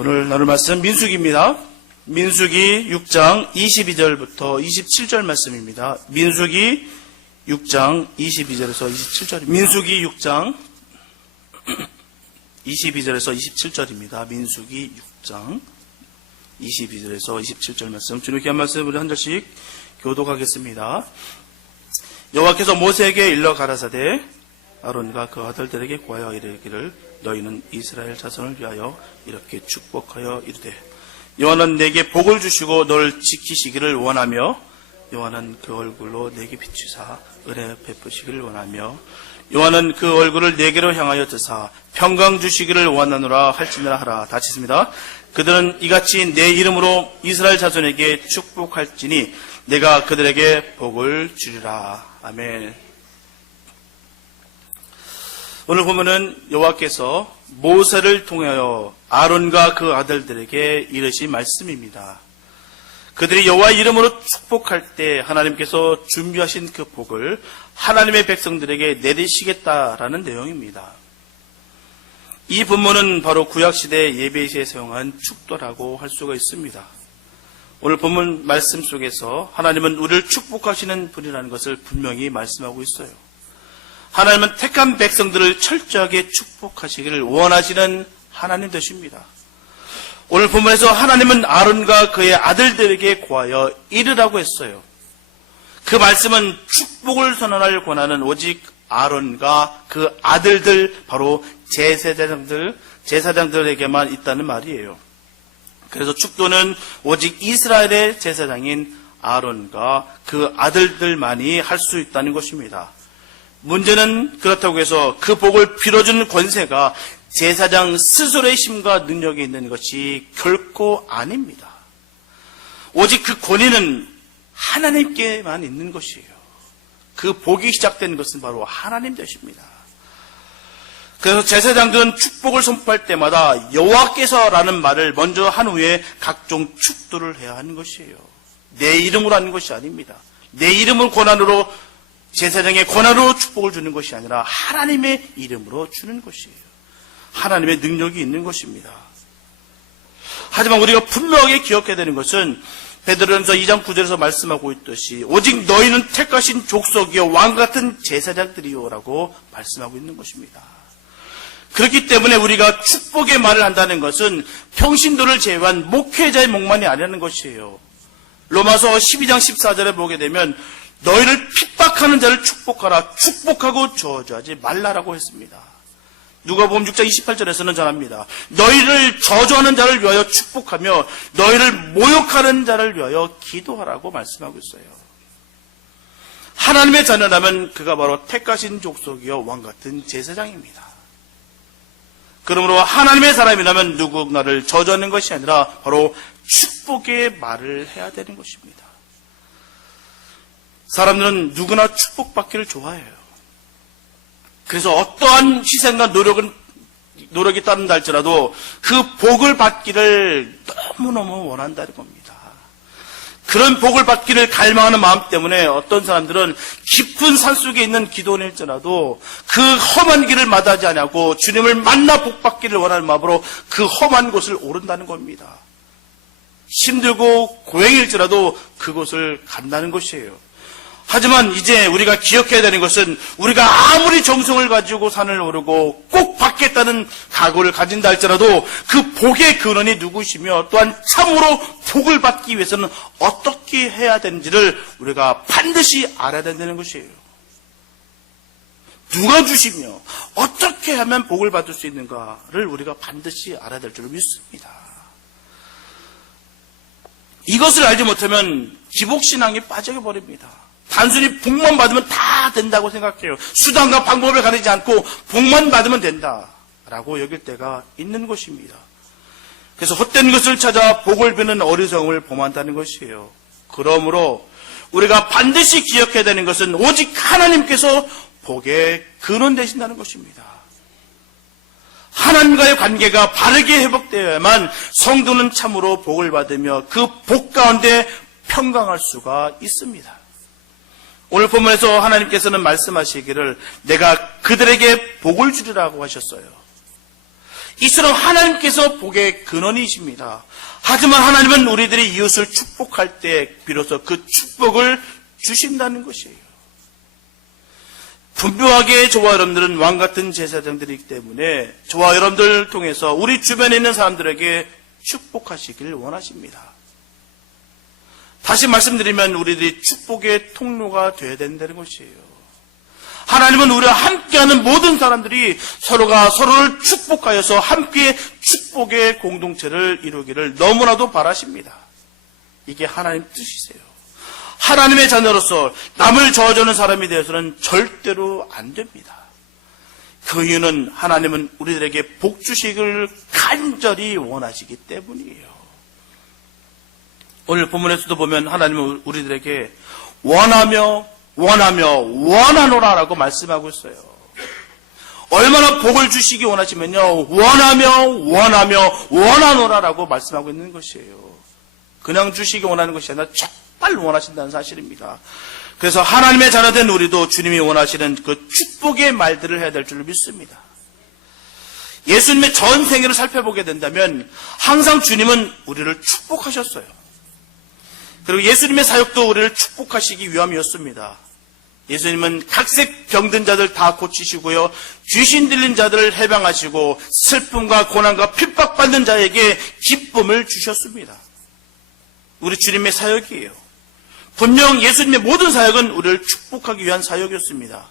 오늘 나눌 말씀 민수기입니다. 민수기 6장 22절부터 27절 말씀입니다. 민수기 6장 22절에서 27절입니다. 민수기 6장 22절에서 27절입니다. 민수기 6장 22절에서 27절 말씀, 주님께 한 말씀 우리 한 절씩 교독하겠습니다. 여호와께서 모세에게 일러 가라사대 아론과 그 아들들에게 고하여 이르기를 너희는 이스라엘 자손을 위하여 이렇게 축복하여 이르되 여호와는 내게 복을 주시고 너를 지키시기를 원하며 여호와는 그 얼굴로 내게 비추사 은혜 베푸시기를 원하며 여호와는 그 얼굴을 내게로 향하여 드사 평강 주시기를 원하노라 할지니라 하라. 다 쳤습니다. 그들은 이같이 내 이름으로 이스라엘 자손에게 축복할지니 내가 그들에게 복을 주리라. 아멘. 오늘 보면은 여호와께서 모세를 통하여 아론과 그 아들들에게 이르신 말씀입니다. 그들이 여호와 이름으로 축복할 때 하나님께서 준비하신 그 복을 하나님의 백성들에게 내리시겠다라는 내용입니다. 이 본문은 바로 구약시대 예배시에 사용한 축도라고 할 수가 있습니다. 오늘 본문 말씀 속에서 하나님은 우리를 축복하시는 분이라는 것을 분명히 말씀하고 있어요. 하나님은 택한 백성들을 철저하게 축복하시기를 원하시는 하나님 되십니다. 오늘 본문에서 하나님은 아론과 그의 아들들에게 고하여 이르라고 했어요. 그 말씀은 축복을 선언할 권한은 오직 아론과 그 아들들, 바로 제사장들에게만 있다는 말이에요. 그래서 축도는 오직 이스라엘의 제사장인 아론과 그 아들들만이 할 수 있다는 것입니다. 문제는 그렇다고 해서 그 복을 빌어주는 권세가 제사장 스스로의 힘과 능력이 있는 것이 결코 아닙니다. 오직 그 권위는 하나님께만 있는 것이에요. 그 복이 시작된 것은 바로 하나님 되십니다. 그래서 제사장들은 축복을 선포할 때마다 여호와께서라는 말을 먼저 한 후에 각종 축도를 해야 하는 것이에요. 내 이름으로 하는 것이 아닙니다. 내 이름을 권한으로, 제사장의 권한으로 축복을 주는 것이 아니라 하나님의 이름으로 주는 것이에요. 하나님의 능력이 있는 것입니다. 하지만 우리가 분명하게 기억해야 되는 것은 베드로전서 2장 9절에서 말씀하고 있듯이 오직 너희는 택하신 족속이요 왕같은 제사장들이요 라고 말씀하고 있는 것입니다. 그렇기 때문에 우리가 축복의 말을 한다는 것은 평신도를 제외한 목회자의 목만이 아니라는 것이에요. 로마서 12장 14절에 보게 되면 너희를 핍박하는 자를 축복하라, 축복하고 저주하지 말라라고 했습니다. 누가복음 6장 28절에서는 전합니다. 너희를 저주하는 자를 위하여 축복하며 너희를 모욕하는 자를 위하여 기도하라고 말씀하고 있어요. 하나님의 자녀라면 그가 바로 택하신 족속이요 왕같은 제사장입니다. 그러므로 하나님의 사람이라면 누군가를 저주하는 것이 아니라 바로 축복의 말을 해야 되는 것입니다. 사람들은 누구나 축복받기를 좋아해요. 그래서 어떠한 희생과 노력이 따른다 할지라도 그 복을 받기를 너무너무 원한다는 겁니다. 그런 복을 받기를 갈망하는 마음 때문에 어떤 사람들은 깊은 산속에 있는 기도원일지라도 그 험한 길을 마다하지 않고 주님을 만나 복 받기를 원하는 마음으로 그 험한 곳을 오른다는 겁니다. 힘들고 고행일지라도 그곳을 간다는 것이에요. 하지만 이제 우리가 기억해야 되는 것은 우리가 아무리 정성을 가지고 산을 오르고 꼭 받겠다는 각오를 가진다 할지라도 그 복의 근원이 누구시며 또한 참으로 복을 받기 위해서는 어떻게 해야 되는지를 우리가 반드시 알아야 된다는 것이에요. 누가 주시며 어떻게 하면 복을 받을 수 있는가를 우리가 반드시 알아야 될 줄 믿습니다. 이것을 알지 못하면 기복신앙이 빠져버립니다. 단순히 복만 받으면 다 된다고 생각해요. 수단과 방법을 가리지 않고 복만 받으면 된다라고 여길 때가 있는 것입니다. 그래서 헛된 것을 찾아 복을 비는 어리석음을 범한다는 것이에요. 그러므로 우리가 반드시 기억해야 되는 것은 오직 하나님께서 복의 근원 되신다는 것입니다. 하나님과의 관계가 바르게 회복되어야만 성도는 참으로 복을 받으며 그 복 가운데 평강할 수가 있습니다. 오늘 본문에서 하나님께서는 말씀하시기를 내가 그들에게 복을 주리라고 하셨어요. 이처럼 하나님께서 복의 근원이십니다. 하지만 하나님은 우리들이 이웃을 축복할 때 비로소 그 축복을 주신다는 것이에요. 분명하게 저와 여러분들은 왕같은 제사장들이기 때문에 저와 여러분들을 통해서 우리 주변에 있는 사람들에게 축복하시길 원하십니다. 다시 말씀드리면 우리들이 축복의 통로가 되어야 된다는 것이에요. 하나님은 우리와 함께하는 모든 사람들이 서로가 서로를 축복하여서 함께 축복의 공동체를 이루기를 너무나도 바라십니다. 이게 하나님 뜻이세요. 하나님의 자녀로서 남을 저어주는 사람이 되어서는 절대로 안 됩니다. 그 이유는 하나님은 우리들에게 복 주시기를 간절히 원하시기 때문이에요. 오늘 본문에서도 보면 하나님은 우리들에게 원하노라라고 말씀하고 있어요. 얼마나 복을 주시기 원하시면요, 원하노라라고 말씀하고 있는 것이에요. 그냥 주시기 원하는 것이 아니라 정말 원하신다는 사실입니다. 그래서 하나님의 자녀된 우리도 주님이 원하시는 그 축복의 말들을 해야 될 줄 믿습니다. 예수님의 전 생애를 살펴보게 된다면 항상 주님은 우리를 축복하셨어요. 그리고 예수님의 사역도 우리를 축복하시기 위함이었습니다. 예수님은 각색 병든 자들 다 고치시고요, 귀신 들린 자들을 해방하시고 슬픔과 고난과 핍박받는 자에게 기쁨을 주셨습니다. 우리 주님의 사역이에요. 분명 예수님의 모든 사역은 우리를 축복하기 위한 사역이었습니다.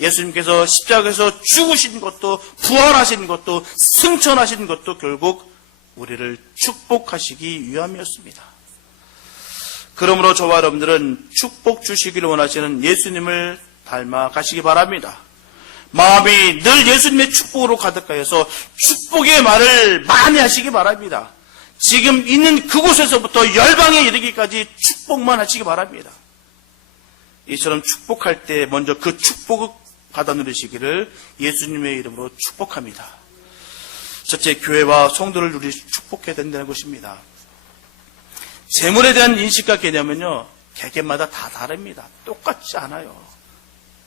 예수님께서 십자가에서 죽으신 것도, 부활하신 것도, 승천하신 것도 결국 우리를 축복하시기 위함이었습니다. 그러므로 저와 여러분들은 축복 주시기를 원하시는 예수님을 닮아 가시기 바랍니다. 마음이 늘 예수님의 축복으로 가득하여서 축복의 말을 많이 하시기 바랍니다. 지금 있는 그곳에서부터 열방에 이르기까지 축복만 하시기 바랍니다. 이처럼 축복할 때 먼저 그 축복을 받아 누리시기를 예수님의 이름으로 축복합니다. 첫째, 교회와 성도를 우리 축복해야 된다는 것입니다. 재물에 대한 인식과 개념은요, 개개마다 다 다릅니다. 똑같지 않아요.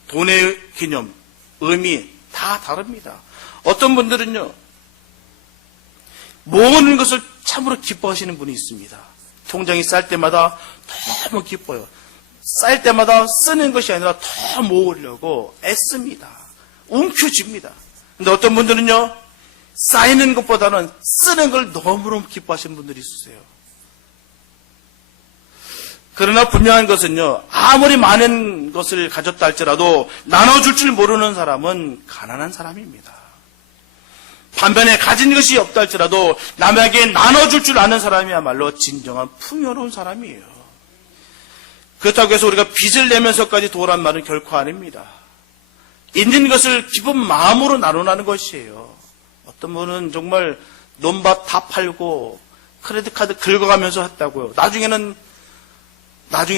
돈의 개념, 의미 다 다릅니다. 어떤 분들은요, 모으는 것을 참으로 기뻐하시는 분이 있습니다. 통장이 쌓일 때마다 너무 기뻐요. 쌓일 때마다 쓰는 것이 아니라 더 모으려고 애씁니다. 움켜쥡니다. 근데 어떤 분들은요, 쌓이는 것보다는 쓰는 걸 너무너무 기뻐하시는 분들이 있으세요. 그러나 분명한 것은요, 아무리 많은 것을 가졌다 할지라도 나눠줄 줄 모르는 사람은 가난한 사람입니다. 반면에 가진 것이 없다 할지라도 남에게 나눠줄 줄 아는 사람이야말로 진정한 풍요로운 사람이에요. 그렇다고 해서 우리가 빚을 내면서까지 도우란 말은 결코 아닙니다. 있는 것을 기쁜 마음으로 나누는 것이에요. 어떤 분은 정말 논밭 다 팔고 크레딧 카드 긁어가면서 했다고요. 나중에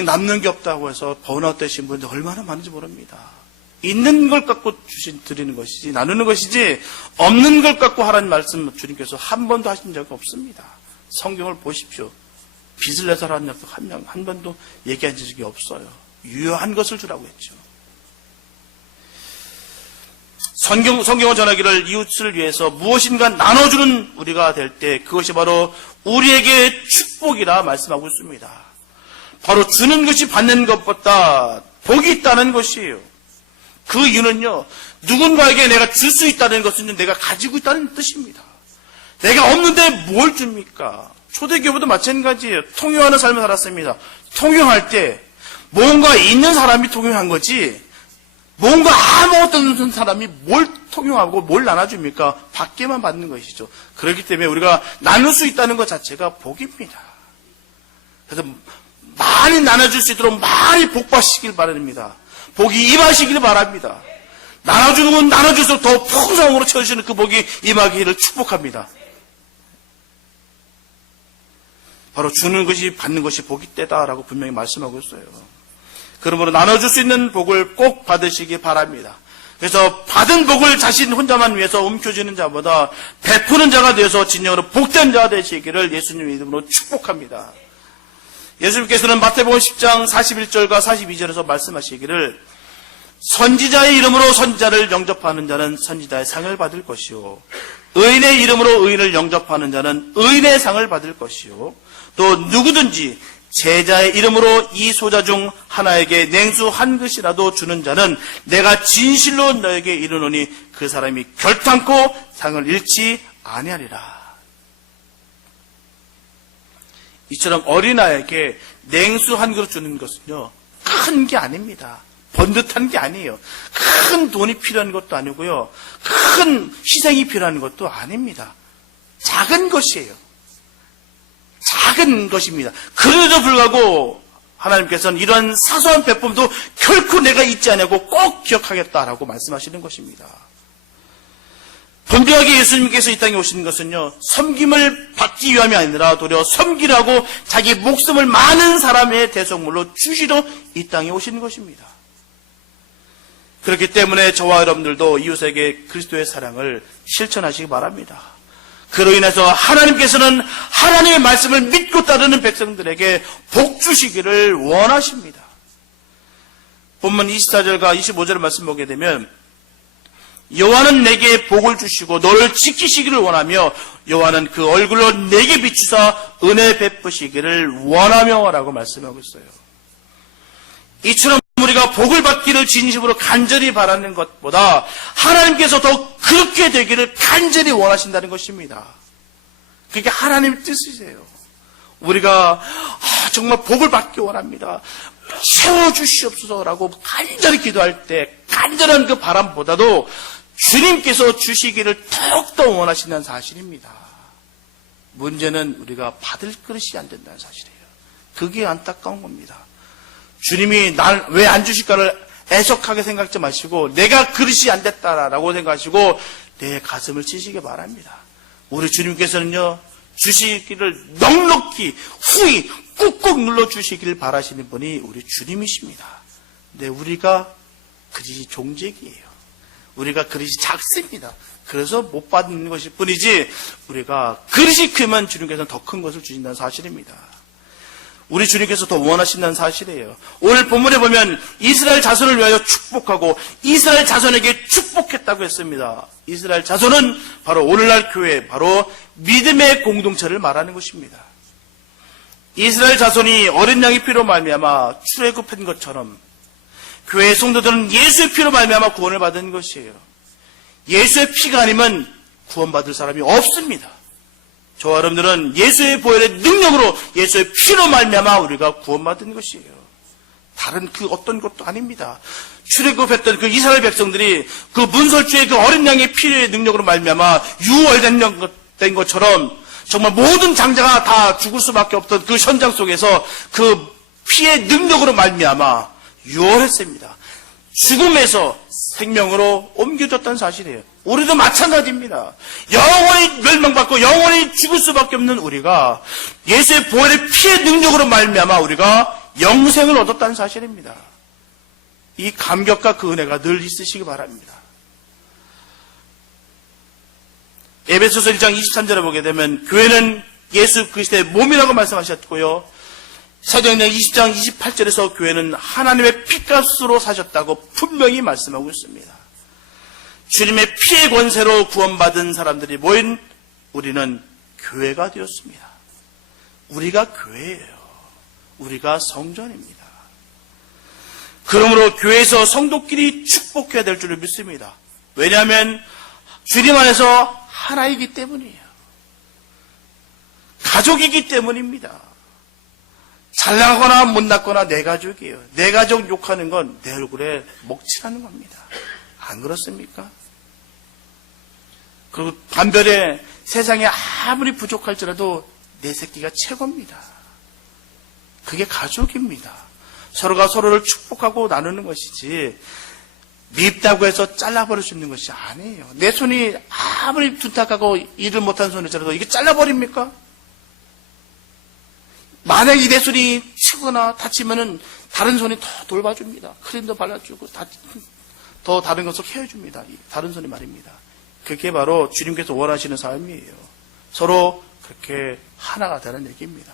남는 게 없다고 해서 번아웃 되신 분들 얼마나 많은지 모릅니다. 있는 걸 갖고 드리는 것이지, 나누는 것이지, 없는 걸 갖고 하라는 말씀 주님께서 한 번도 하신 적이 없습니다. 성경을 보십시오. 빚을 내서 하라는 약속 한 번도 얘기한 적이 없어요. 유효한 것을 주라고 했죠. 성경을 전하기를 이웃을 위해서 무엇인가 나눠주는 우리가 될 때 그것이 바로 우리에게 축복이라 말씀하고 있습니다. 바로 주는 것이 받는 것보다 복이 있다는 것이에요. 그 이유는요, 누군가에게 내가 줄 수 있다는 것은 내가 가지고 있다는 뜻입니다. 내가 없는데 뭘 줍니까? 초대교회도 마찬가지예요. 통용하는 삶을 살았습니다. 통용할 때 뭔가 있는 사람이 통용한 거지, 뭔가 아무것도 없는 사람이 뭘 통용하고 뭘 나눠줍니까? 받게만 받는 것이죠. 그렇기 때문에 우리가 나눌 수 있다는 것 자체가 복입니다. 그래서 많이 나눠줄 수 있도록 많이 복받으시길 바랍니다. 복이 임하시길 바랍니다. 나눠주는 건 나눠줄수록 더 풍성으로 채워주시는 그 복이 임하기를 축복합니다. 바로 주는 것이 받는 것이 복이 때다라고 분명히 말씀하고 있어요. 그러므로 나눠줄 수 있는 복을 꼭 받으시기 바랍니다. 그래서 받은 복을 자신 혼자만 위해서 움켜쥐는 자보다 베푸는 자가 되어서 진정으로 복된 자가 되시기를 예수님의 이름으로 축복합니다. 예수님께서는 마태복음 10장 41절과 42절에서 말씀하시기를 선지자의 이름으로 선지자를 영접하는 자는 선지자의 상을 받을 것이요 의인의 이름으로 의인을 영접하는 자는 의인의 상을 받을 것이요. 또 누구든지 제자의 이름으로 이 소자 중 하나에게 냉수 한 그릇이라도 주는 자는 내가 진실로 너에게 이르노니 그 사람이 결탄코 상을 잃지 아니하리라. 이처럼 어린아이에게 냉수 한 그릇 주는 것은요, 큰 게 아닙니다. 번듯한 게 아니에요. 큰 돈이 필요한 것도 아니고요, 큰 희생이 필요한 것도 아닙니다. 작은 것이에요. 작은 것입니다. 그래도 불구하고 하나님께서는 이러한 사소한 베품도 결코 내가 잊지 않냐고 꼭 기억하겠다라고 말씀하시는 것입니다. 분명하게 예수님께서 이 땅에 오시는 것은요, 섬김을 받기 위함이 아니라 도리어 섬기라고 자기 목숨을 많은 사람의 대속물로 주시러 이 땅에 오시는 것입니다. 그렇기 때문에 저와 여러분들도 이웃에게 그리스도의 사랑을 실천하시기 바랍니다. 그로 인해서 하나님께서는 하나님의 말씀을 믿고 따르는 백성들에게 복 주시기를 원하십니다. 본문 24절과 25절 말씀 보게 되면 여호와는 내게 복을 주시고 너를 지키시기를 원하며 여호와는 그 얼굴로 내게 비추사 은혜 베푸시기를 원하며 라고 말씀하고 있어요. 이처럼 우리가 복을 받기를 진심으로 간절히 바라는 것보다 하나님께서 더 그렇게 되기를 간절히 원하신다는 것입니다. 그게 하나님의 뜻이세요. 우리가 정말 복을 받기 원합니다. 채워주시옵소서라고 간절히 기도할 때 간절한 그 바람보다도 주님께서 주시기를 더욱더 원하신다는 사실입니다. 문제는 우리가 받을 그릇이 안 된다는 사실이에요. 그게 안타까운 겁니다. 주님이 날 왜 안 주실까를 애석하게 생각지 마시고 내가 그릇이 안 됐다라고 생각하시고 내 가슴을 치시기 바랍니다. 우리 주님께서는요, 주시기를 넉넉히 후히 꾹꾹 눌러주시기를 바라시는 분이 우리 주님이십니다. 근데 우리가 그릇이 종직이에요. 우리가 그릇이 작습니다. 그래서 못 받는 것일 뿐이지 우리가 그릇이 크면 주님께서는 더 큰 것을 주신다는 사실입니다. 우리 주님께서 더 원하신다는 사실이에요. 오늘 본문에 보면 이스라엘 자손을 위하여 축복하고 이스라엘 자손에게 축복했다고 했습니다. 이스라엘 자손은 바로 오늘날 교회, 바로 믿음의 공동체를 말하는 것입니다. 이스라엘 자손이 어린 양의 피로 말미암아 출애굽한 것처럼 교회의 성도들은 예수의 피로 말미암아 구원을 받은 것이에요. 예수의 피가 아니면 구원받을 사람이 없습니다. 저와 여러분들은 예수의 보혈의 능력으로 예수의 피로 말미암아 우리가 구원받은 것이에요. 다른 그 어떤 것도 아닙니다. 출애굽했던 그 이스라엘 백성들이 그 문설주의 그 어린 양의 피의 능력으로 말미암아 유월된 것처럼 정말 모든 장자가 다 죽을 수밖에 없던 그 현장 속에서 그 피의 능력으로 말미암아 유월했습니다. 죽음에서 생명으로 옮겨졌다는 사실이에요. 우리도 마찬가지입니다. 영원히 멸망받고 영원히 죽을 수밖에 없는 우리가 예수의 보혈의 피의 능력으로 말미암아 우리가 영생을 얻었다는 사실입니다. 이 감격과 그 은혜가 늘 있으시기 바랍니다. 에베소서 1장 23절에 보게 되면 교회는 예수 그리스도의 몸이라고 말씀하셨고요. 사도행전 20장 28절에서 교회는 하나님의 피값으로 사셨다고 분명히 말씀하고 있습니다. 주님의 피의 권세로 구원받은 사람들이 모인 우리는 교회가 되었습니다. 우리가 교회예요. 우리가 성전입니다. 그러므로 교회에서 성도끼리 축복해야 될 줄을 믿습니다. 왜냐하면 주님 안에서 하나이기 때문이에요. 가족이기 때문입니다. 잘나거나 못났거나 내 가족이에요. 내 가족 욕하는 건 내 얼굴에 먹칠하는 겁니다. 안 그렇습니까? 그리고 반면에 세상에 아무리 부족할지라도 내 새끼가 최고입니다. 그게 가족입니다. 서로가 서로를 축복하고 나누는 것이지 밉다고 해서 잘라버릴 수 있는 것이 아니에요. 내 손이 아무리 둔탁하고 일을 못한 손일지라도 이게 잘라버립니까? 만약에 내 손이 치거나 다치면은 다른 손이 더 돌봐줍니다. 크림도 발라주고 더 다른 것을 케어줍니다. 다른 손이 말입니다. 그게 바로 주님께서 원하시는 삶이에요. 서로 그렇게 하나가 되는 얘기입니다.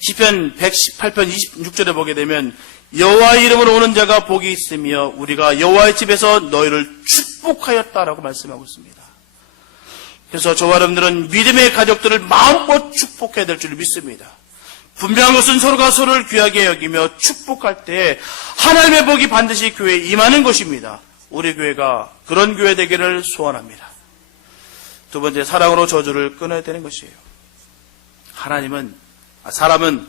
시편 118편 26절에 보게 되면 여호와의 이름으로 오는 자가 복이 있으며 우리가 여호와의 집에서 너희를 축복하였다라고 말씀하고 있습니다. 그래서 저와 여러분들은 믿음의 가족들을 마음껏 축복해야 될 줄 믿습니다. 분명한 것은 서로가 서로를 귀하게 여기며 축복할 때 하나님의 복이 반드시 교회에 임하는 것입니다. 우리 교회가 그런 교회 되기를 소원합니다. 두 번째, 사랑으로 저주를 끊어야 되는 것이에요. 사람은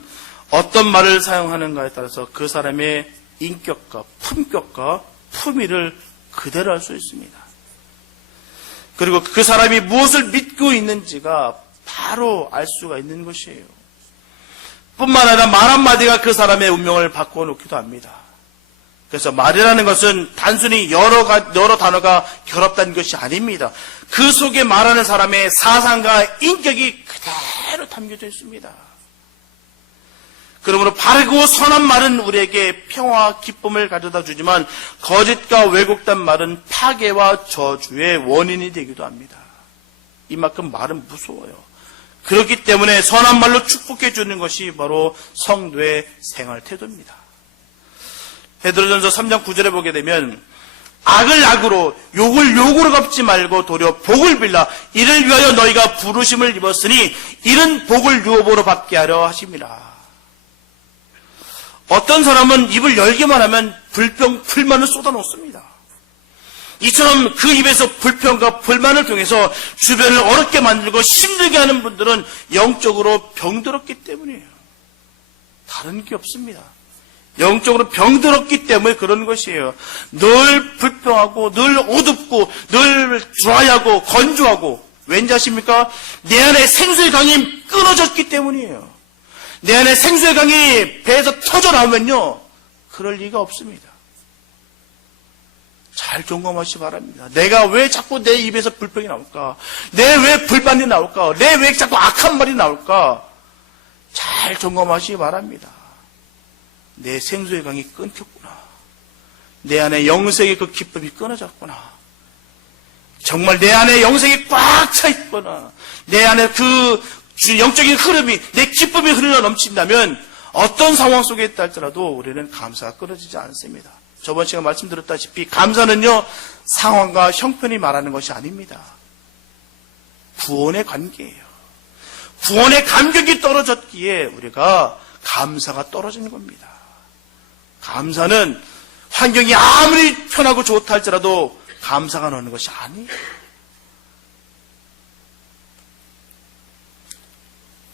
어떤 말을 사용하는가에 따라서 그 사람의 인격과 품격과 품위를 그대로 알 수 있습니다. 그리고 그 사람이 무엇을 믿고 있는지가 바로 알 수가 있는 것이에요. 뿐만 아니라 말 한마디가 그 사람의 운명을 바꿔놓기도 합니다. 그래서 말이라는 것은 단순히 여러 단어가 결합된 것이 아닙니다. 그 속에 말하는 사람의 사상과 인격이 그대로 담겨져 있습니다. 그러므로 바르고 선한 말은 우리에게 평화와 기쁨을 가져다 주지만 거짓과 왜곡된 말은 파괴와 저주의 원인이 되기도 합니다. 이만큼 말은 무서워요. 그렇기 때문에 선한 말로 축복해 주는 것이 바로 성도의 생활 태도입니다. 베드로전서 3장 9절에 보게 되면 악을 악으로 욕을 욕으로 갚지 말고 도리어 복을 빌라 이를 위하여 너희가 부르심을 입었으니 이는 복을 유업으로 받게 하려 하심이라. 어떤 사람은 입을 열기만 하면 불만을 쏟아놓습니다. 이처럼 그 입에서 불평과 불만을 통해서 주변을 어렵게 만들고 힘들게 하는 분들은 영적으로 병들었기 때문이에요. 다른 게 없습니다. 영적으로 병들었기 때문에 그런 것이에요. 늘 불평하고 늘 어둡고 늘 드라이하고 건조하고 왠지 아십니까? 내 안에 생수의 강이 끊어졌기 때문이에요. 내 안에 생수의 강이 배에서 터져 나오면요 그럴 리가 없습니다. 잘 점검하시기 바랍니다. 내가 왜 자꾸 내 입에서 불평이 나올까? 내 왜 불만이 나올까? 내 왜 자꾸 악한 말이 나올까? 잘 점검하시기 바랍니다. 내 생수의 강이 끊겼구나. 내 안에 영생의 그 기쁨이 끊어졌구나. 정말 내 안에 영생이 꽉 차 있구나. 내 안에 그 영적인 흐름이, 내 기쁨이 흘러 넘친다면 어떤 상황 속에 있다 할지라도 우리는 감사가 끊어지지 않습니다. 저번 시간에 말씀드렸다시피 감사는요 상황과 형편이 말하는 것이 아닙니다. 구원의 관계예요. 구원의 감격이 떨어졌기에 우리가 감사가 떨어지는 겁니다. 감사는 환경이 아무리 편하고 좋다 할지라도 감사가 나오는 것이 아니에요.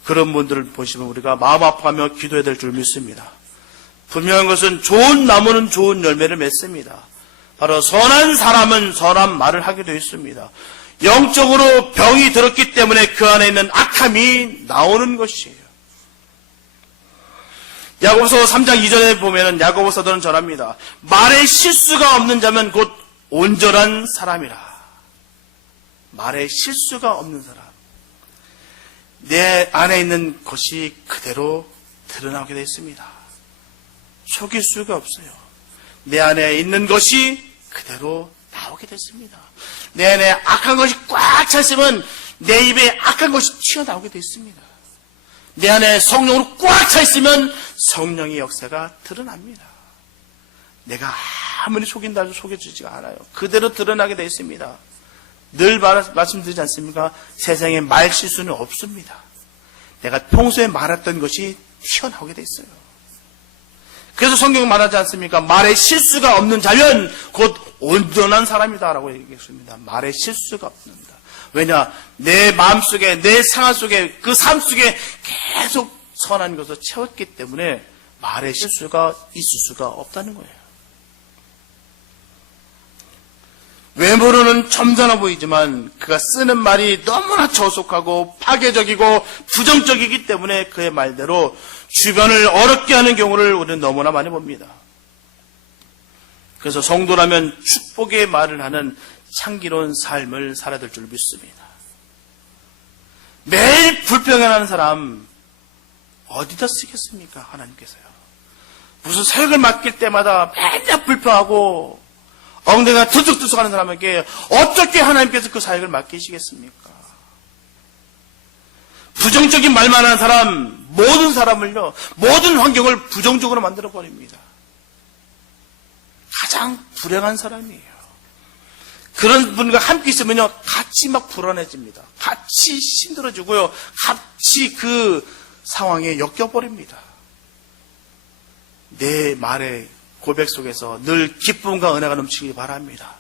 그런 분들을 보시면 우리가 마음 아파하며 기도해야 될 줄 믿습니다. 분명한 것은 좋은 나무는 좋은 열매를 맺습니다. 바로 선한 사람은 선한 말을 하게 되어 있습니다. 영적으로 병이 들었기 때문에 그 안에 있는 악함이 나오는 것이에요. 야고보서 3장 2절에 보면 야고보 사도는 전합니다. 말에 실수가 없는 자면 곧 온전한 사람이라. 말에 실수가 없는 사람. 내 안에 있는 것이 그대로 드러나게 되어 있습니다. 속일 수가 없어요. 내 안에 있는 것이 그대로 나오게 됐습니다. 내 안에 악한 것이 꽉 차 있으면 내 입에 악한 것이 튀어나오게 되어 있습니다. 내 안에 성령으로 꽉 차 있으면 성령의 역사가 드러납니다. 내가 아무리 속인다 해도 속여지지가 않아요. 그대로 드러나게 되어 있습니다. 늘 말씀드리지 않습니까? 세상에 말 실수는 없습니다. 내가 평소에 말했던 것이 튀어나오게 돼 있어요. 그래서 성경은 말하지 않습니까? 말에 실수가 없는 자면 곧 온전한 사람이다라고 얘기했습니다. 말에 실수가 없는다. 왜냐? 내 마음속에, 내 상황 속에, 그 삶 속에 계속 선한 것을 채웠기 때문에 말에 실수가 있을 수가 없다는 거예요. 외모로는 점잖아 보이지만 그가 쓰는 말이 너무나 저속하고 파괴적이고 부정적이기 때문에 그의 말대로 주변을 어렵게 하는 경우를 우리는 너무나 많이 봅니다. 그래서 성도라면 축복의 말을 하는 향기로운 삶을 살아야 될 줄 믿습니다. 매일 불평하는 사람 어디다 쓰겠습니까? 하나님께서요. 무슨 사역을 맡길 때마다 맨날 불평하고 엉덩이가 들썩들썩하는 사람에게 어떻게 하나님께서 그 사역을 맡기시겠습니까? 부정적인 말만 하는 사람, 모든 사람을요, 모든 환경을 부정적으로 만들어버립니다. 가장 불행한 사람이에요. 그런 분과 함께 있으면요, 같이 막 불안해집니다. 같이 힘들어지고요, 같이 그 상황에 엮여버립니다. 내 말의 고백 속에서 늘 기쁨과 은혜가 넘치기 바랍니다.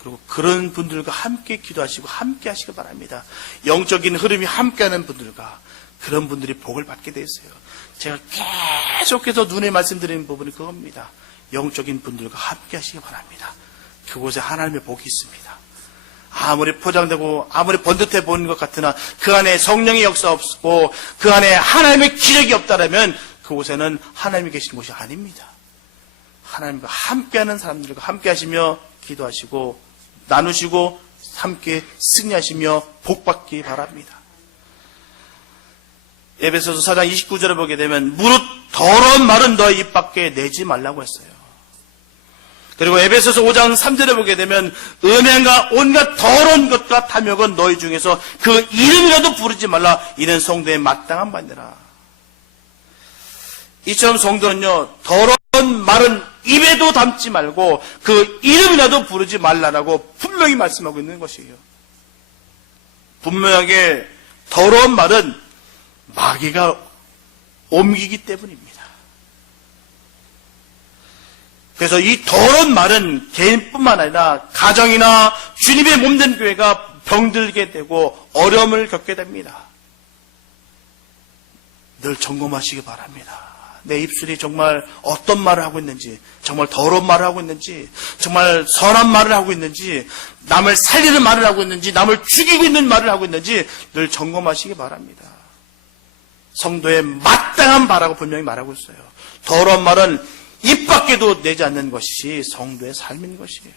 그리고 그런 분들과 함께 기도하시고 함께 하시기 바랍니다. 영적인 흐름이 함께하는 분들과 그런 분들이 복을 받게 되어 있어요. 제가 계속해서 눈에 말씀드리는 부분이 그겁니다. 영적인 분들과 함께 하시기 바랍니다. 그곳에 하나님의 복이 있습니다. 아무리 포장되고 아무리 번듯해 보이는 것 같으나 그 안에 성령의 역사 없고 그 안에 하나님의 기적이 없다면 그곳에는 하나님이 계신 곳이 아닙니다. 하나님과 함께하는 사람들과 함께 하시며 기도하시고 나누시고 함께 승리하시며 복받기 바랍니다. 에베소서 4장 29절을 보게 되면 무릇 더러운 말은 너의 입 밖에 내지 말라고 했어요. 그리고 에베소서 5장 3절에 보게 되면 음행과 온갖 더러운 것과 탐욕은 너희 중에서 그 이름이라도 부르지 말라. 이는 성도의 마땅한 바니라. 이처럼 성도는요, 더러운 말은 입에도 담지 말고 그 이름이라도 부르지 말라라고 분명히 말씀하고 있는 것이에요. 분명하게 더러운 말은 마귀가 옮기기 때문입니다. 그래서 이 더러운 말은 개인뿐만 아니라 가정이나 주님의 몸된 교회가 병들게 되고 어려움을 겪게 됩니다. 늘 점검하시기 바랍니다. 내 입술이 정말 어떤 말을 하고 있는지, 정말 더러운 말을 하고 있는지, 정말 선한 말을 하고 있는지, 남을 살리는 말을 하고 있는지, 남을 죽이고 있는 말을 하고 있는지 늘 점검하시기 바랍니다. 성도의 마땅한 바라고 분명히 말하고 있어요. 더러운 말은 입 밖에도 내지 않는 것이 성도의 삶인 것이에요.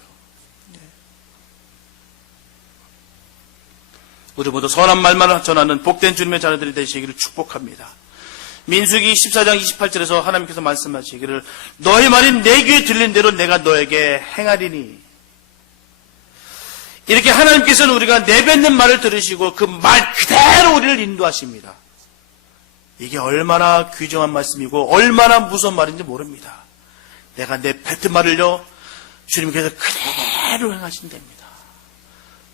우리 모두 선한 말만 전하는 복된 주님의 자녀들이 되시기를 축복합니다. 민수기 14장 28절에서 하나님께서 말씀하시기를 너희 말이 내 귀에 들린 대로 내가 너에게 행하리니. 이렇게 하나님께서는 우리가 내뱉는 말을 들으시고 그 말 그대로 우리를 인도하십니다. 이게 얼마나 귀중한 말씀이고 얼마나 무서운 말인지 모릅니다. 내가 내 뱉은 말을요, 주님께서 그대로 행하신답니다.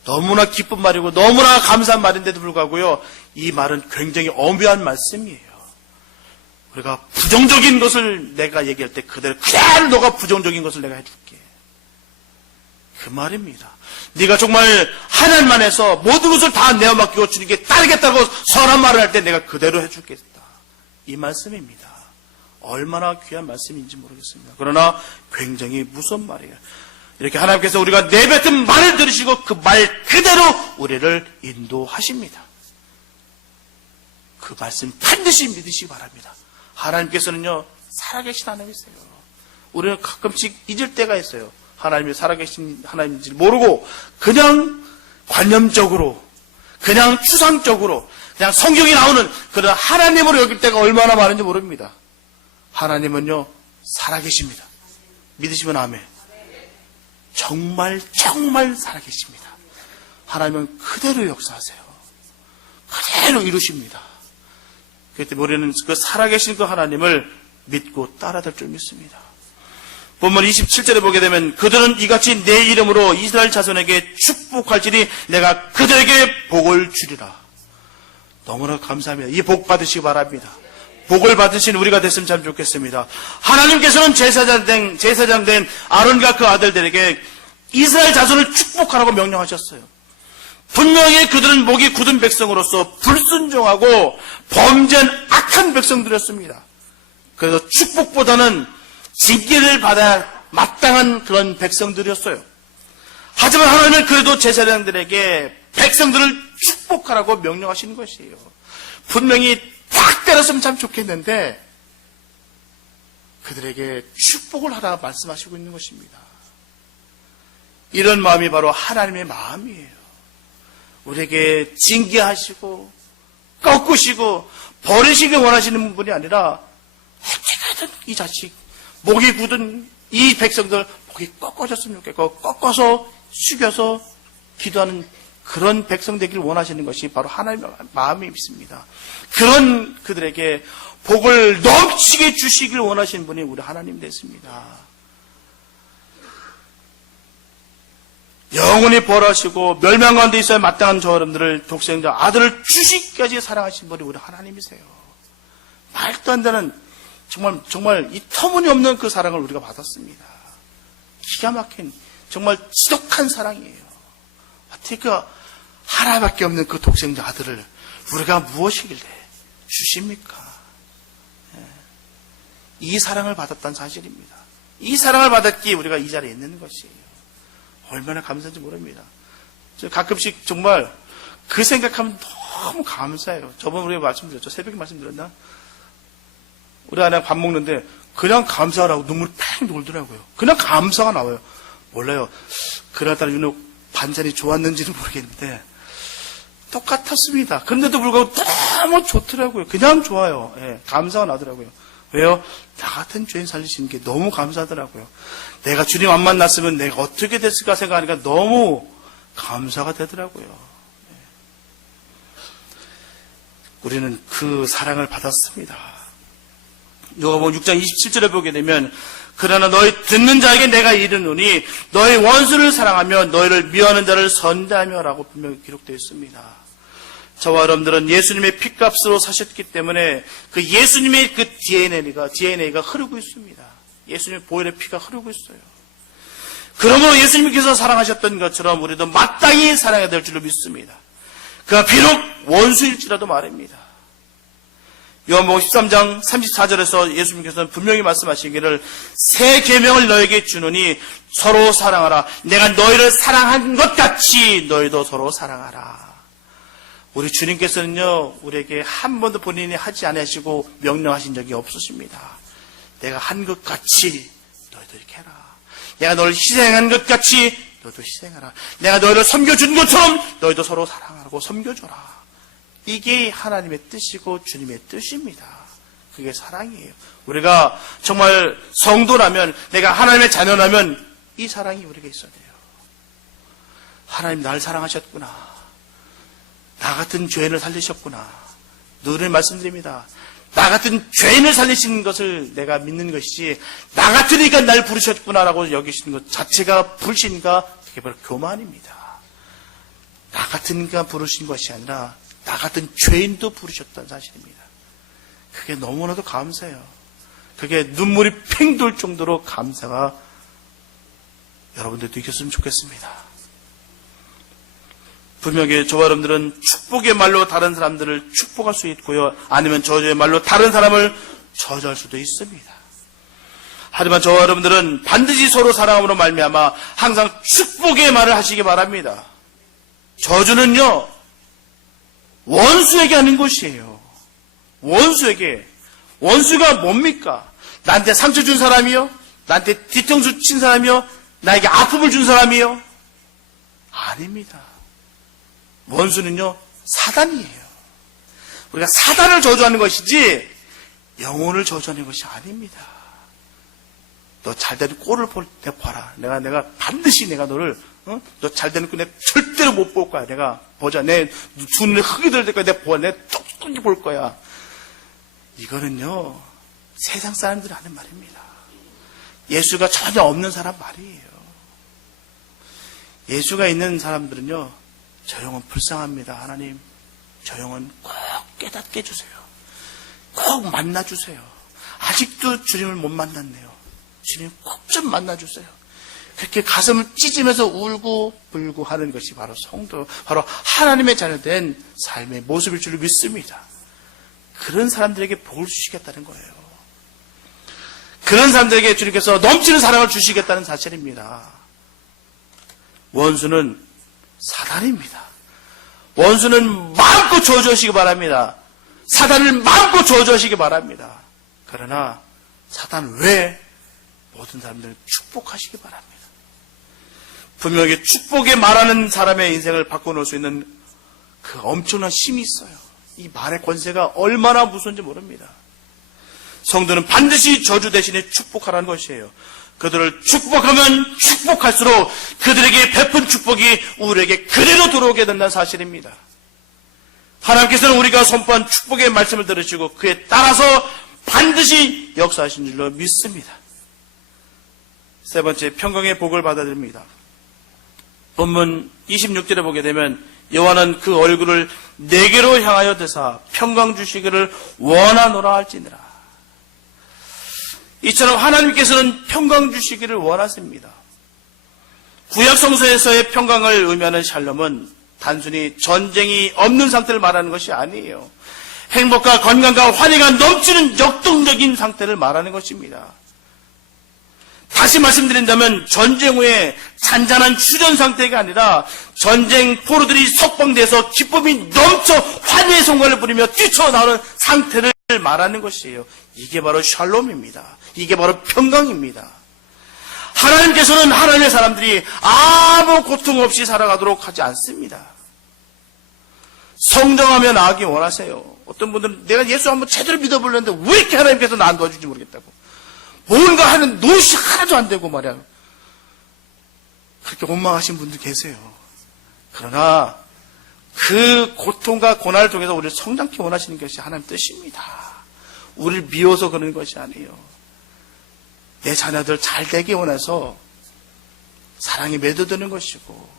너무나 기쁜 말이고 너무나 감사한 말인데도 불구하고요, 이 말은 굉장히 엄묘한 말씀이에요. 우리가 부정적인 것을 내가 얘기할 때 그대로 너가 부정적인 것을 내가 해줄게. 그 말입니다. 네가 정말 하나님만 해서 모든 것을 다 내어 맡기고 주님께 따르겠다고 선한 말을 할 때 내가 그대로 해주겠다. 이 말씀입니다. 얼마나 귀한 말씀인지 모르겠습니다. 그러나 굉장히 무서운 말이에요. 이렇게 하나님께서 우리가 내뱉은 말을 들으시고 그 말 그대로 우리를 인도하십니다. 그 말씀 반드시 믿으시기 바랍니다. 하나님께서는요, 살아계신 하나님이세요. 우리는 가끔씩 잊을 때가 있어요. 하나님이 살아계신 하나님인지 모르고 그냥 관념적으로, 그냥 추상적으로, 그냥 성경이 나오는 그런 하나님으로 여길 때가 얼마나 많은지 모릅니다. 하나님은요, 살아계십니다. 믿으시면 아멘. 정말 살아계십니다. 하나님은 그대로 역사하세요. 그대로 이루십니다. 그렇기 때문에 우리는 그 살아계신 그 하나님을 믿고 따라갈 줄 믿습니다. 본문 27절에 보게 되면 그들은 이같이 내 이름으로 이스라엘 자손에게 축복할지니 내가 그들에게 복을 주리라. 너무나 감사합니다. 이 복 받으시기 바랍니다. 복을 받으신 우리가 됐으면 참 좋겠습니다. 하나님께서는 제사장 된 아론과 그 아들들에게 이스라엘 자손을 축복하라고 명령하셨어요. 분명히 그들은 목이 굳은 백성으로서 불순종하고 범죄한 악한 백성들이었습니다. 그래서 축복보다는 징계를 받아야 마땅한 그런 백성들이었어요. 하지만 하나님은 그래도 제사장들에게 백성들을 축복하라고 명령하시는 것이에요. 분명히 딱 때렸으면 참 좋겠는데 그들에게 축복을 하라 말씀하시고 있는 것입니다. 이런 마음이 바로 하나님의 마음이에요. 우리에게 징계하시고 꺾으시고 버리시길 원하시는 분이 아니라 어떻게든 이 자식, 목이 굳은 이 백성들 목이 꺾어졌으면 좋겠고 꺾어서 숙여서 기도하는 그런 백성 되기를 원하시는 것이 바로 하나님의 마음이 있습니다. 그런 그들에게 복을 넘치게 주시길 원하시는 분이 우리 하나님 됐습니다. 영원히 벌하시고 멸망 가운데 있어야 마땅한 저 여러분들을 독생자 아들을 주시기까지 사랑하신 분이 우리 하나님이세요. 말도 안 되는 정말 이 터무니없는 그 사랑을 우리가 받았습니다. 기가 막힌 정말 지독한 사랑이에요. 어떻게 그 하나밖에 없는 그 독생자 아들을 우리가 무엇이길래 주십니까? 이 사랑을 받았다는 사실입니다. 이 사랑을 받았기에 우리가 이 자리에 있는 것이에요. 얼마나 감사한지 모릅니다. 가끔씩 정말 그 생각하면 너무 감사해요. 저번에 우리가 말씀드렸죠. 새벽에 말씀드렸나? 우리 아내가 밥 먹는데 그냥 감사하라고 눈물이 팽 돌더라고요. 그냥 감사가 나와요. 몰라요. 그날따라 윤호 반찬이 좋았는지는 모르겠는데 똑같았습니다. 그런데도 불구하고 너무 좋더라고요. 그냥 좋아요. 예, 감사가 나더라고요. 왜요? 나 같은 죄인 살리시는 게 너무 감사하더라고요. 내가 주님 안 만났으면 내가 어떻게 됐을까 생각하니까 너무 감사가 되더라고요. 예. 우리는 그 사랑을 받았습니다. 요한복음 6장 27절에 보게 되면 그러나 너희 듣는 자에게 내가 이르노니 너희 원수를 사랑하며 너희를 미워하는 자를 선대하며 라고 분명히 기록되어 있습니다. 저와 여러분들은 예수님의 피값으로 사셨기 때문에 그 예수님의 그 DNA가 흐르고 있습니다. 예수님의 보혈의 피가 흐르고 있어요. 그러므로 예수님께서 사랑하셨던 것처럼 우리도 마땅히 사랑해야 될 줄로 믿습니다. 그가 비록 원수일지라도 말입니다. 요한복음 13장 34절에서 예수님께서는 분명히 말씀하시기를 새 계명을 너에게 주노니 서로 사랑하라. 내가 너희를 사랑한 것 같이 너희도 서로 사랑하라. 우리 주님께서는요, 우리에게 한 번도 본인이 하지 않으시고 명령하신 적이 없으십니다. 내가 한 것 같이 너희도 이렇게 해라. 내가 너를 희생한 것 같이 너희도 희생하라. 내가 너희를 섬겨준 것처럼 너희도 서로 사랑하라고 섬겨줘라. 이게 하나님의 뜻이고 주님의 뜻입니다. 그게 사랑이에요. 우리가 정말 성도라면, 내가 하나님의 자녀라면 이 사랑이 우리에게 있어야 돼요. 하나님 날 사랑하셨구나. 나 같은 죄인을 살리셨구나. 늘 말씀드립니다. 나 같은 죄인을 살리시는 것을 내가 믿는 것이지 나 같으니까 날 부르셨구나라고 여기시는 것 자체가 불신과 그게 바로 교만입니다. 나 같으니까 부르신 것이 아니라 나 같은 죄인도 부르셨다는 사실입니다. 그게 너무나도 감사해요. 그게 눈물이 팽 돌 정도로 감사가 여러분들도 있었으면 좋겠습니다. 분명히 저와 여러분들은 축복의 말로 다른 사람들을 축복할 수 있고요. 아니면 저주의 말로 다른 사람을 저주할 수도 있습니다. 하지만 저와 여러분들은 반드시 서로 사랑함으로 말미암아 항상 축복의 말을 하시기 바랍니다. 저주는요, 원수에게 하는 것이에요. 원수에게. 원수가 뭡니까? 나한테 상처 준 사람이요? 나한테 뒤통수 친 사람이요? 나에게 아픔을 준 사람이요? 아닙니다. 원수는요, 사단이에요. 우리가 사단을 저주하는 것이지 영혼을 저주하는 것이 아닙니다. 너 잘되는 꼴을 봐라. 내가 반드시 내가 너를 너 잘되는 꼴 내가 절대로 못 볼 거야. 내가 보자. 내 두 눈에 흙이 들 때까지 내가 보아. 내가 똑똑히 볼 거야. 이거는요, 세상 사람들이 하는 말입니다. 예수가 전혀 없는 사람 말이에요. 예수가 있는 사람들은요, 저 영혼 불쌍합니다. 하나님, 저 영혼 꼭 깨닫게 해주세요. 꼭 만나주세요. 아직도 주님을 못 만났네요. 주님 꼭 좀 만나주세요. 그렇게 가슴을 찢으면서 울고 불고 하는 것이 바로 성도, 바로 하나님의 자녀된 삶의 모습일 줄 믿습니다. 그런 사람들에게 복을 주시겠다는 거예요. 그런 사람들에게 주님께서 넘치는 사랑을 주시겠다는 사실입니다. 원수는 사단입니다. 원수는 마음껏 저주하시기 바랍니다. 사단을 마음껏 저주하시기 바랍니다. 그러나 사단 외에 모든 사람들을 축복하시기 바랍니다. 분명히 축복에 말하는 사람의 인생을 바꿔놓을 수 있는 그 엄청난 힘이 있어요. 이 말의 권세가 얼마나 무서운지 모릅니다. 성도는 반드시 저주 대신에 축복하라는 것이에요. 그들을 축복하면 축복할수록 그들에게 베푼 축복이 우리에게 그대로 들어오게 된다는 사실입니다. 하나님께서는 우리가 선포한 축복의 말씀을 들으시고 그에 따라서 반드시 역사하신 줄로 믿습니다. 세 번째, 평강의 복을 받아들입니다. 본문 26절에 보게 되면 여호와는 그 얼굴을 내게로 향하여 드사 평강 주시기를 원하노라 할지니라. 이처럼 하나님께서는 평강 주시기를 원하십니다. 구약 성서에서의 평강을 의미하는 샬롬은 단순히 전쟁이 없는 상태를 말하는 것이 아니에요. 행복과 건강과 환희가 넘치는 역동적인 상태를 말하는 것입니다. 다시 말씀드린다면 전쟁 후에 잔잔한 휴전 상태가 아니라 전쟁 포로들이 석방돼서 기쁨이 넘쳐 환희의 성과를 부리며 뛰쳐나오는 상태를 말하는 것이에요. 이게 바로 샬롬입니다. 이게 바로 평강입니다. 하나님께서는 하나님의 사람들이 아무 고통 없이 살아가도록 하지 않습니다. 성장하며 나아가기 원하세요. 어떤 분들은 내가 예수 한번 제대로 믿어보려는데 왜 이렇게 하나님께서 나 안 도와주지 모르겠다고. 뭔가 하는 노릇이 하나도 안 되고 말이야. 그렇게 원망하신 분들 계세요. 그러나 그 고통과 고난을 통해서 우리를 성장케 원하시는 것이 하나님 뜻입니다. 우리를 미워서 그러는 것이 아니에요. 내 자녀들 잘 되게 원해서 사랑에 매도되는 것이고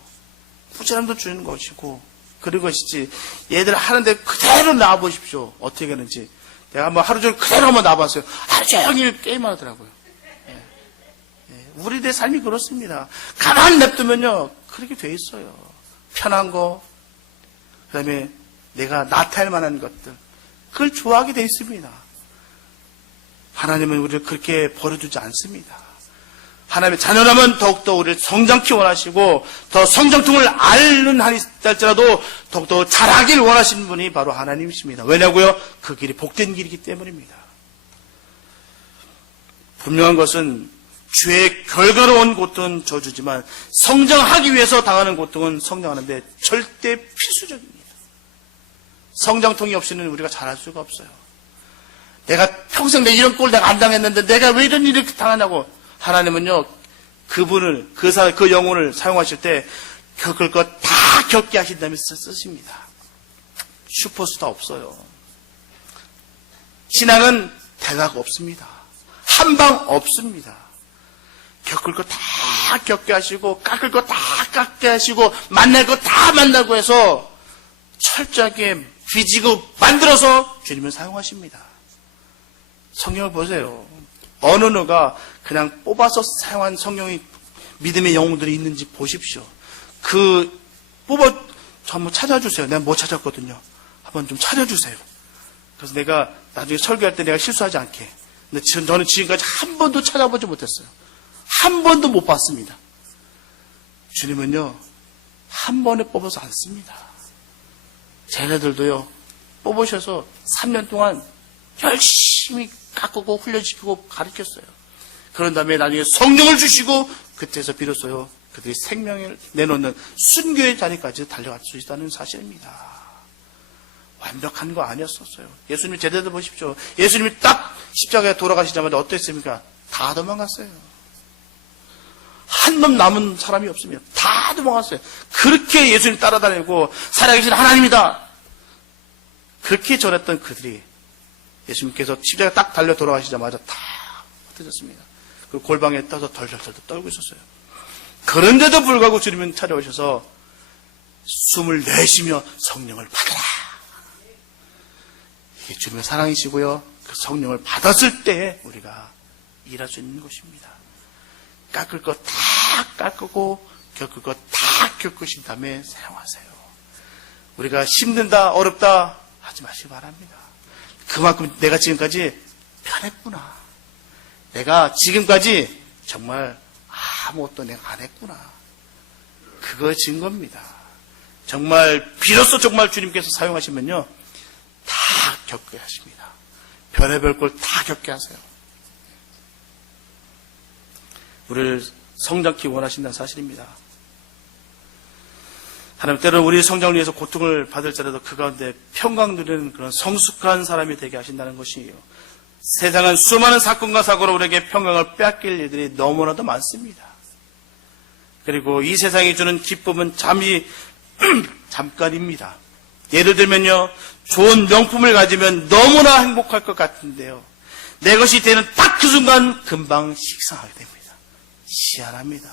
부지런함도 주는 것이고 그런 것이지. 얘들 하는데 그대로 나와보십시오. 어떻게 하는지. 내가 한번 하루 종일 그대로 한번 나와봤어요. 하루 종일 게임하더라고요. 우리들의 삶이 그렇습니다. 가만히 냅두면요 그렇게 돼 있어요. 편한 거, 그 다음에 내가 나타낼 만한 것들, 그걸 좋아하게 돼 있습니다. 하나님은 우리를 그렇게 버려두지 않습니다. 하나님의 자녀라면 더욱더 우리를 성장케 원하시고 더 성장통을 앓는 한이 있을지라도 더욱더 자라길 원하시는 분이 바로 하나님이십니다. 왜냐고요? 그 길이 복된 길이기 때문입니다. 분명한 것은 죄의 결과로 온 고통은 저주지만 성장하기 위해서 당하는 고통은 성장하는데 절대 필수적입니다. 성장통이 없이는 우리가 자랄 수가 없어요. 내가 평생 내 이런 꼴 내가 안 당했는데 내가 왜 이런 일을 당하냐고. 하나님은요, 그분을, 그 영혼을 사용하실 때 겪을 것 다 겪게 하신다며 쓰십니다. 슈퍼스타 없어요. 신앙은 대화가 없습니다. 한방 없습니다. 겪을 것 다 겪게 하시고, 깎을 것 다 깎게 하시고, 만날 것 다 만나고 해서 철저하게 빚이고 만들어서 주님을 사용하십니다. 성경을 보세요. 어느 누가 그냥 뽑아서 사용한 성경의 믿음의 영웅들이 있는지 보십시오. 저 한번 찾아주세요. 내가 못 찾았거든요. 한번 좀 찾아주세요. 그래서 내가 나중에 설교할 때 내가 실수하지 않게. 근데 저는 지금까지 한 번도 찾아보지 못했어요. 한 번도 못 봤습니다. 주님은요, 한 번에 뽑아서 안 씁니다. 쟤네들도요, 뽑으셔서 3년 동안 열심히 가꾸고 훈련시키고 가르쳤어요. 그런 다음에 나중에 성령을 주시고 그때서 비로소요 그들이 생명을 내놓는 순교의 자리까지 달려갈 수 있다는 사실입니다. 완벽한 거 아니었었어요. 예수님이 제대로 보십시오. 예수님이 딱 십자가에 돌아가시자마자 어땠습니까? 다 도망갔어요. 한 놈 남은 사람이 없습니다. 다 도망갔어요. 그렇게 예수님 따라다니고 살아계신 하나님이다. 그렇게 전했던 그들이 예수님께서 십자가에 딱 달려 돌아가시자마자 다 흩어졌습니다. 그 골방에 떠서 덜덜덜 떨고 있었어요. 그런데도 불구하고 주님은 찾아오셔서 숨을 내쉬며 성령을 받아라. 이게 주님의 사랑이시고요. 그 성령을 받았을 때 우리가 일할 수 있는 것입니다. 깎을 것 다 깎고 겪을 것 다 겪으신 다음에 사용하세요. 우리가 힘든다 어렵다 하지 마시기 바랍니다. 그만큼 내가 지금까지 편했구나. 내가 지금까지 정말 아무것도 내가 안 했구나. 그거 증거입니다. 정말 비로소 정말 주님께서 사용하시면요 다 겪게 하십니다. 별의별 걸 다 겪게 하세요. 우리를 성장케 원하신다는 사실입니다. 하나님 때로는 우리의 성장을 위해서 고통을 받을지라도 그 가운데 평강 누리는 그런 성숙한 사람이 되게 하신다는 것이에요. 세상은 수많은 사건과 사고로 우리에게 평강을 빼앗길 일들이 너무나도 많습니다. 그리고 이 세상이 주는 기쁨은 잠깐입니다. 예를 들면요, 좋은 명품을 가지면 너무나 행복할 것 같은데요, 내 것이 되는 딱 그 순간 금방 식상하게 됩니다. 희한합니다.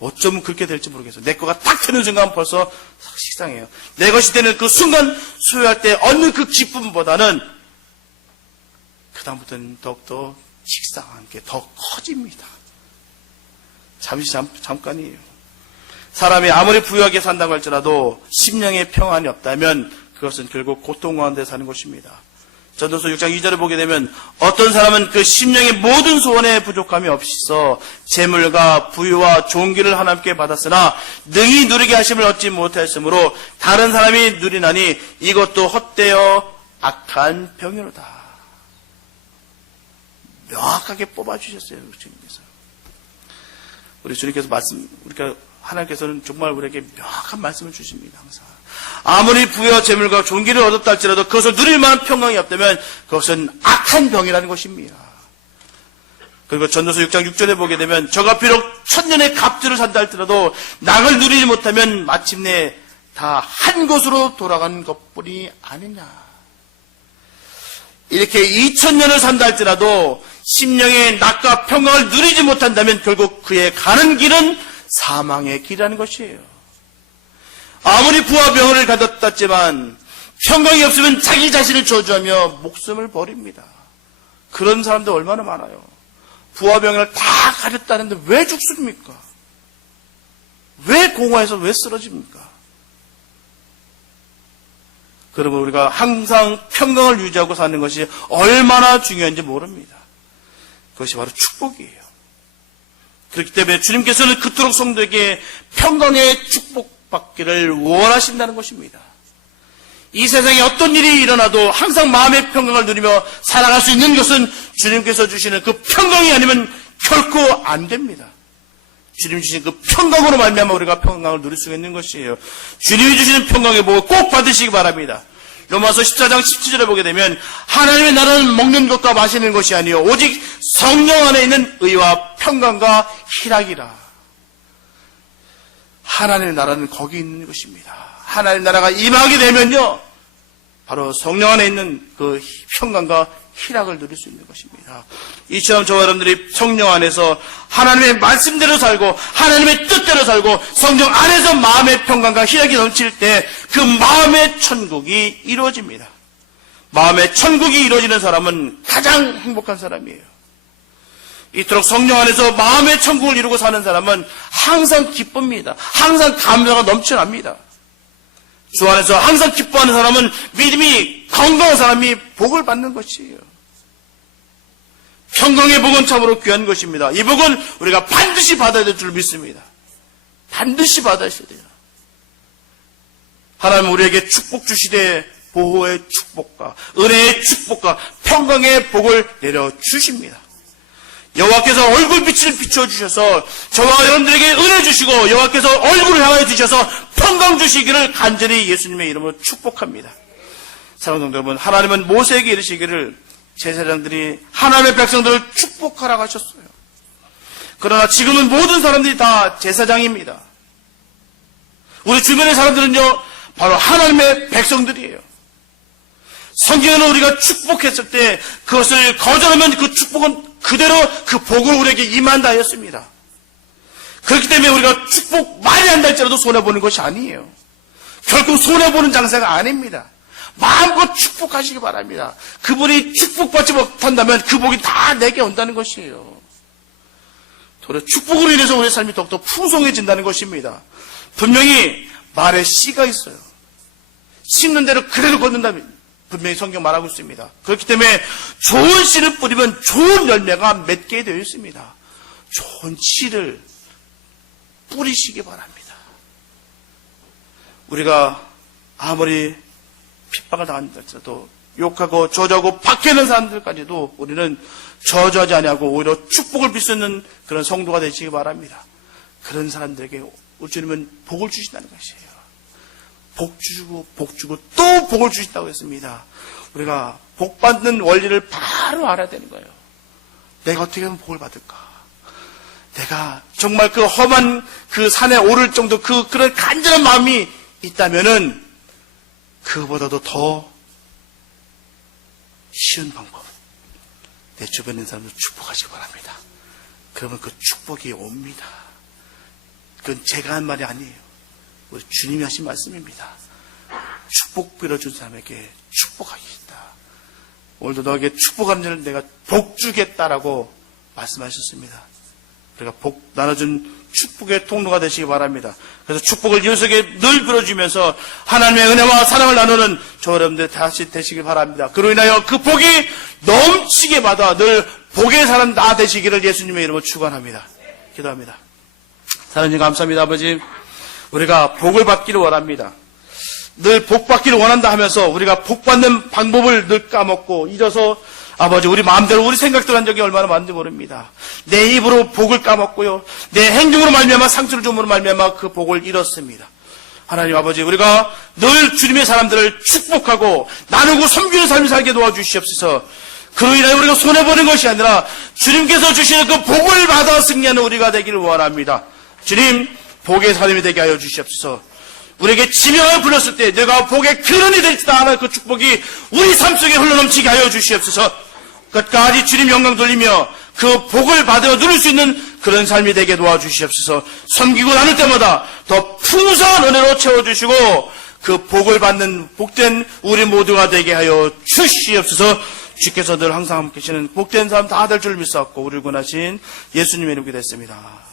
어쩌면 그렇게 될지 모르겠어요. 내 거가 딱 되는 순간 벌써 식상해요. 내 것이 되는 그 순간 소유할 때 얻는 그 기쁨보다는 그다음부터는 더욱더 식상한 게 더 커집니다. 잠깐이에요. 사람이 아무리 부유하게 산다고 할지라도 심령의 평안이 없다면 그것은 결국 고통 가운데 사는 것입니다. 전도서 6장 2절을 보게 되면 어떤 사람은 그 심령의 모든 소원에 부족함이 없어 재물과 부유와 좋은 길을 하나님께 받았으나 능히 누리게 하심을 얻지 못하였으므로 다른 사람이 누리나니 이것도 헛되어 악한 병이로다. 명확하게 뽑아주셨어요. 주님께서. 우리 주님께서 하나님께서는 정말 우리에게 명확한 말씀을 주십니다. 항상. 아무리 부여 재물과 좋은 길을 얻었다 할지라도 그것을 누릴 만한 평강이 없다면 그것은 악한 병이라는 것입니다. 그리고 전도서 6장 6절에 보게 되면 저가 비록 1000년의 갑주를 산다 할지라도 낙을 누리지 못하면 마침내 다 한 곳으로 돌아가는 것뿐이 아니냐. 이렇게 2000년을 산다 할지라도 심령의 낙과 평강을 누리지 못한다면 결국 그의 가는 길은 사망의 길이라는 것이에요. 아무리 부와 병을 가졌다지만 평강이 없으면 자기 자신을 저주하며 목숨을 버립니다. 그런 사람들 얼마나 많아요. 부와 병을 다 가졌다는데 왜 죽습니까? 왜 공허해서 왜 쓰러집니까? 그러면 우리가 항상 평강을 유지하고 사는 것이 얼마나 중요한지 모릅니다. 그것이 바로 축복이에요. 그렇기 때문에 주님께서는 그토록 성도에게 평강의 축복받기를 원하신다는 것입니다. 이 세상에 어떤 일이 일어나도 항상 마음의 평강을 누리며 살아갈 수 있는 것은 주님께서 주시는 그 평강이 아니면 결코 안 됩니다. 주님이 주신 그 평강으로 말미암아 우리가 평강을 누릴 수 있는 것이에요. 주님이 주시는 평강의 복을 꼭 받으시기 바랍니다. 로마서 14장 17절에 보게 되면 하나님의 나라는 먹는 것과 마시는 것이 아니요 오직 성령 안에 있는 의와 평강과 희락이라. 하나님의 나라는 거기 있는 것입니다. 하나님의 나라가 임하게 되면요 바로 성령 안에 있는 그 평강과 희락을 누릴 수 있는 것입니다. 이처럼 저와 여러분들이 성령 안에서 하나님의 말씀대로 살고 하나님의 뜻대로 살고 성령 안에서 마음의 평강과 희락이 넘칠 때 그 마음의 천국이 이루어집니다. 마음의 천국이 이루어지는 사람은 가장 행복한 사람이에요. 이토록 성령 안에서 마음의 천국을 이루고 사는 사람은 항상 기쁩니다. 항상 감사가 넘쳐납니다. 주 안에서 항상 기뻐하는 사람은 믿음이 건강한 사람이 복을 받는 것이에요. 평강의 복은 참으로 귀한 것입니다. 이 복은 우리가 반드시 받아야 될 줄 믿습니다. 반드시 받아야 돼요. 하나님은 우리에게 축복 주시되 보호의 축복과 은혜의 축복과 평강의 복을 내려주십니다. 여호와께서 얼굴빛을 비춰주셔서 저와 여러분들에게 은혜 주시고 여호와께서 얼굴을 향하여 주셔서 평강 주시기를 간절히 예수님의 이름으로 축복합니다. 사랑하는 성도 여러분, 하나님은 모세에게 이르시기를 제사장들이 하나님의 백성들을 축복하라고 하셨어요. 그러나 지금은 모든 사람들이 다 제사장입니다. 우리 주변의 사람들은요 바로 하나님의 백성들이에요. 성경에는 우리가 축복했을 때 그것을 거절하면 그 축복은 그대로 그 복을 우리에게 임한다 하였습니다. 그렇기 때문에 우리가 축복 많이 한다 할지라도 손해보는 것이 아니에요. 결국 손해보는 장사가 아닙니다. 마음껏 축복하시기 바랍니다. 그분이 축복받지 못한다면 그 복이 다 내게 온다는 것이에요. 도리어 축복으로 인해서 우리의 삶이 더욱더 풍성해진다는 것입니다. 분명히 말에 씨가 있어요. 심는 대로 그대로 걷는다면 분명히 성경 말하고 있습니다. 그렇기 때문에 좋은 씨를 뿌리면 좋은 열매가 맺게 되어 있습니다. 좋은 씨를 뿌리시기 바랍니다. 우리가 아무리 핍박을 당한다 할지라도 욕하고 저주하고 박해하는 사람들까지도 우리는 저주하지 아니하고 오히려 축복을 빚는 그런 성도가 되시기 바랍니다. 그런 사람들에게 우리 주님은 복을 주신다는 것이에요. 복 주고 또 복을 주신다고 했습니다. 우리가 복 받는 원리를 바로 알아야 되는 거예요. 내가 어떻게 하면 복을 받을까? 내가 정말 그 험한 그 산에 오를 정도 그런 간절한 마음이 있다면은 그보다도 더 쉬운 방법. 내 주변에 있는 사람들 축복하시기 바랍니다. 그러면 그 축복이 옵니다. 그건 제가 한 말이 아니에요. 우리 주님이 하신 말씀입니다. 축복 빌어준 사람에게 축복하겠다. 오늘도 너에게 축복하는 자를 내가 복 주겠다라고 말씀하셨습니다. 우리가 복 나눠준 축복의 통로가 되시기 바랍니다. 그래서 축복을 이웃에게 늘 빌어주면서 하나님의 은혜와 사랑을 나누는 저 여러분들 다시 되시길 바랍니다. 그로 인하여 그 복이 넘치게 받아 늘 복의 사람 다 되시기를 예수님의 이름으로 축원합니다. 기도합니다. 하나님 감사합니다. 아버지, 우리가 복을 받기를 원합니다. 늘 복 받기를 원한다 하면서 우리가 복 받는 방법을 늘 까먹고 잊어서 아버지 우리 마음대로 우리 생각대로 한 적이 얼마나 많은지 모릅니다. 내 입으로 복을 까먹고요. 내 행동으로 말미암아 상처를 줌으로 말미암아 그 복을 잃었습니다. 하나님 아버지, 우리가 늘 주님의 사람들을 축복하고 나누고 섬기는 삶을 살게 도와주시옵소서. 그로 인하여 우리가 손해보는 것이 아니라 주님께서 주시는 그 복을 받아 승리하는 우리가 되기를 원합니다. 주님, 복의 사람이 되게 하여 주시옵소서. 우리에게 지명을 불렀을 때 내가 복의 근원이 될지다 하는 그 축복이 우리 삶 속에 흘러넘치게 하여 주시옵소서. 끝까지 주님 영광 돌리며 그 복을 받아 누릴 수 있는 그런 삶이 되게 도와주시옵소서. 섬기고 나눌 때마다 더 풍성한 은혜로 채워주시고 그 복을 받는 복된 우리 모두가 되게 하여 주시옵소서. 주께서 늘 항상 함께 계시는 복된 삶 다 될 줄 믿사옵고 우리를 구원하신 예수님의 이름으로 기도했습니다.